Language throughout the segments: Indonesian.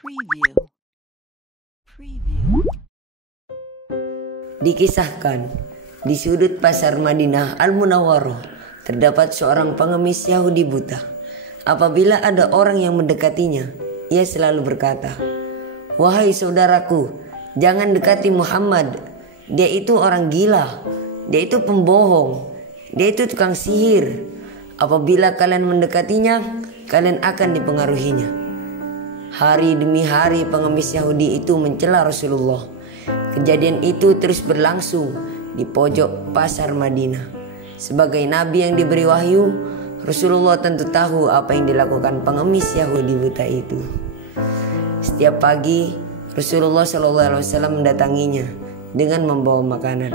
Preview. Preview. Dikisahkan, di sudut pasar Madinah Al-Munawwarah terdapat seorang pengemis Yahudi buta. Apabila ada orang yang mendekatinya, ia selalu berkata, "Wahai saudaraku, jangan dekati Muhammad. Dia itu orang gila. Dia itu pembohong. Dia itu tukang sihir. Apabila kalian mendekatinya, kalian akan dipengaruhinya." Hari demi hari pengemis Yahudi itu mencela Rasulullah. Kejadian itu terus berlangsung di pojok pasar Madinah. Sebagai nabi yang diberi wahyu, Rasulullah tentu tahu apa yang dilakukan pengemis Yahudi buta itu. Setiap pagi Rasulullah SAW mendatanginya dengan membawa makanan,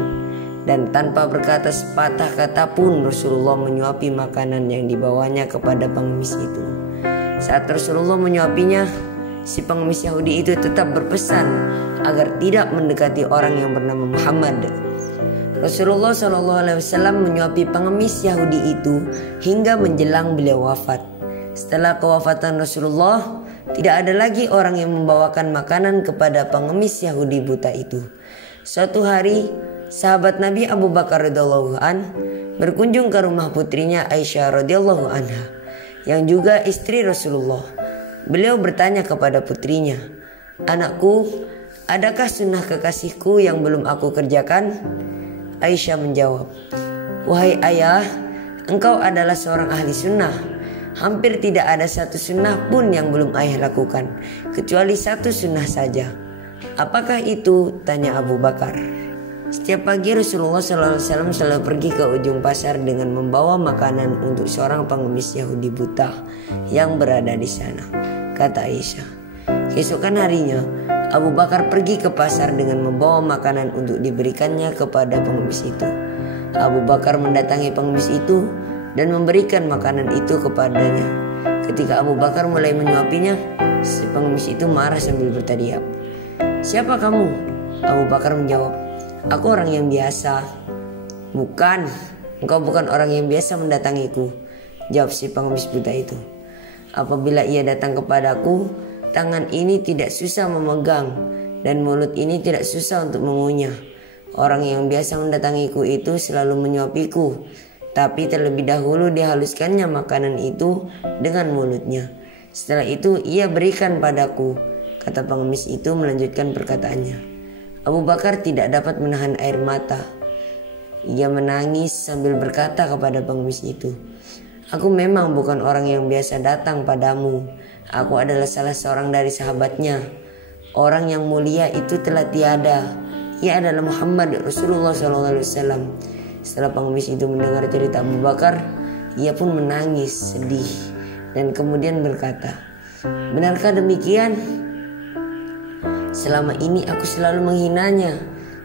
dan tanpa berkata sepatah kata pun Rasulullah menyuapi makanan yang dibawanya kepada pengemis itu. Saat Rasulullah menyuapinya, si pengemis Yahudi itu tetap berpesan agar tidak mendekati orang yang bernama Muhammad. Rasulullah SAW menyuapi pengemis Yahudi itu hingga menjelang beliau wafat. Setelah kewafatan Rasulullah, tidak ada lagi orang yang membawakan makanan kepada pengemis Yahudi buta itu. Suatu hari, sahabat Nabi Abu Bakar radhiyallahu an berkunjung ke rumah putrinya Aisyah radhiyallahu anha, yang juga istri Rasulullah. Beliau bertanya kepada putrinya, "Anakku, adakah sunnah kekasihku yang belum aku kerjakan?" Aisyah menjawab, "Wahai ayah, engkau adalah seorang ahli sunnah. Hampir tidak ada satu sunnah pun yang belum ayah lakukan, kecuali satu sunnah saja." "Apakah itu?" tanya Abu Bakar. Setiap pagi Rasulullah SAW selalu pergi ke ujung pasar dengan membawa makanan untuk seorang pengemis Yahudi buta yang berada di sana, kata Aisyah. Keesokan harinya, Abu Bakar pergi ke pasar dengan membawa makanan untuk diberikannya kepada pengemis itu. Abu Bakar mendatangi pengemis itu dan memberikan makanan itu kepadanya. Ketika Abu Bakar mulai menyuapinya, si pengemis itu marah sambil berteriak, "Siapa kamu?" Abu Bakar menjawab, "Aku orang yang biasa." "Bukan, engkau bukan orang yang biasa mendatangiku," jawab si pengemis buta itu. "Apabila ia datang kepadaku, tangan ini tidak susah memegang dan mulut ini tidak susah untuk mengunyah. Orang yang biasa mendatangiku itu selalu menyuapiku, tapi terlebih dahulu dihaluskannya makanan itu dengan mulutnya. Setelah itu ia berikan padaku," kata pengemis itu melanjutkan perkataannya. Abu Bakar tidak dapat menahan air mata. Ia menangis sambil berkata kepada pengemis itu, "Aku memang bukan orang yang biasa datang padamu. Aku adalah salah seorang dari sahabatnya. Orang yang mulia itu telah tiada. Ia adalah Muhammad Rasulullah SAW." Setelah pengemis itu mendengar cerita Abu Bakar, ia pun menangis sedih dan kemudian berkata, "Benarkah demikian? Selama ini aku selalu menghinanya,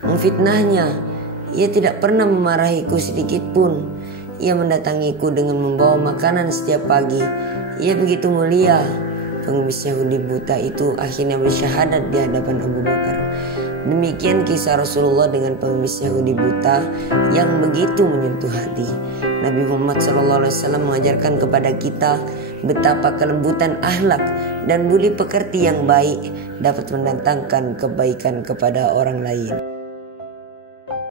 memfitnahnya. Ia tidak pernah memarahiku sedikit pun. Ia mendatangiku dengan membawa makanan setiap pagi. Ia begitu mulia." Pengemis Yahudi buta itu akhirnya bersyahadat di hadapan Abu Bakar. Demikian kisah Rasulullah dengan pengemis Yahudi buta yang begitu menyentuh hati. Nabi Muhammad SAW mengajarkan kepada kita betapa kelembutan akhlak dan budi pekerti yang baik dapat mendatangkan kebaikan kepada orang lain.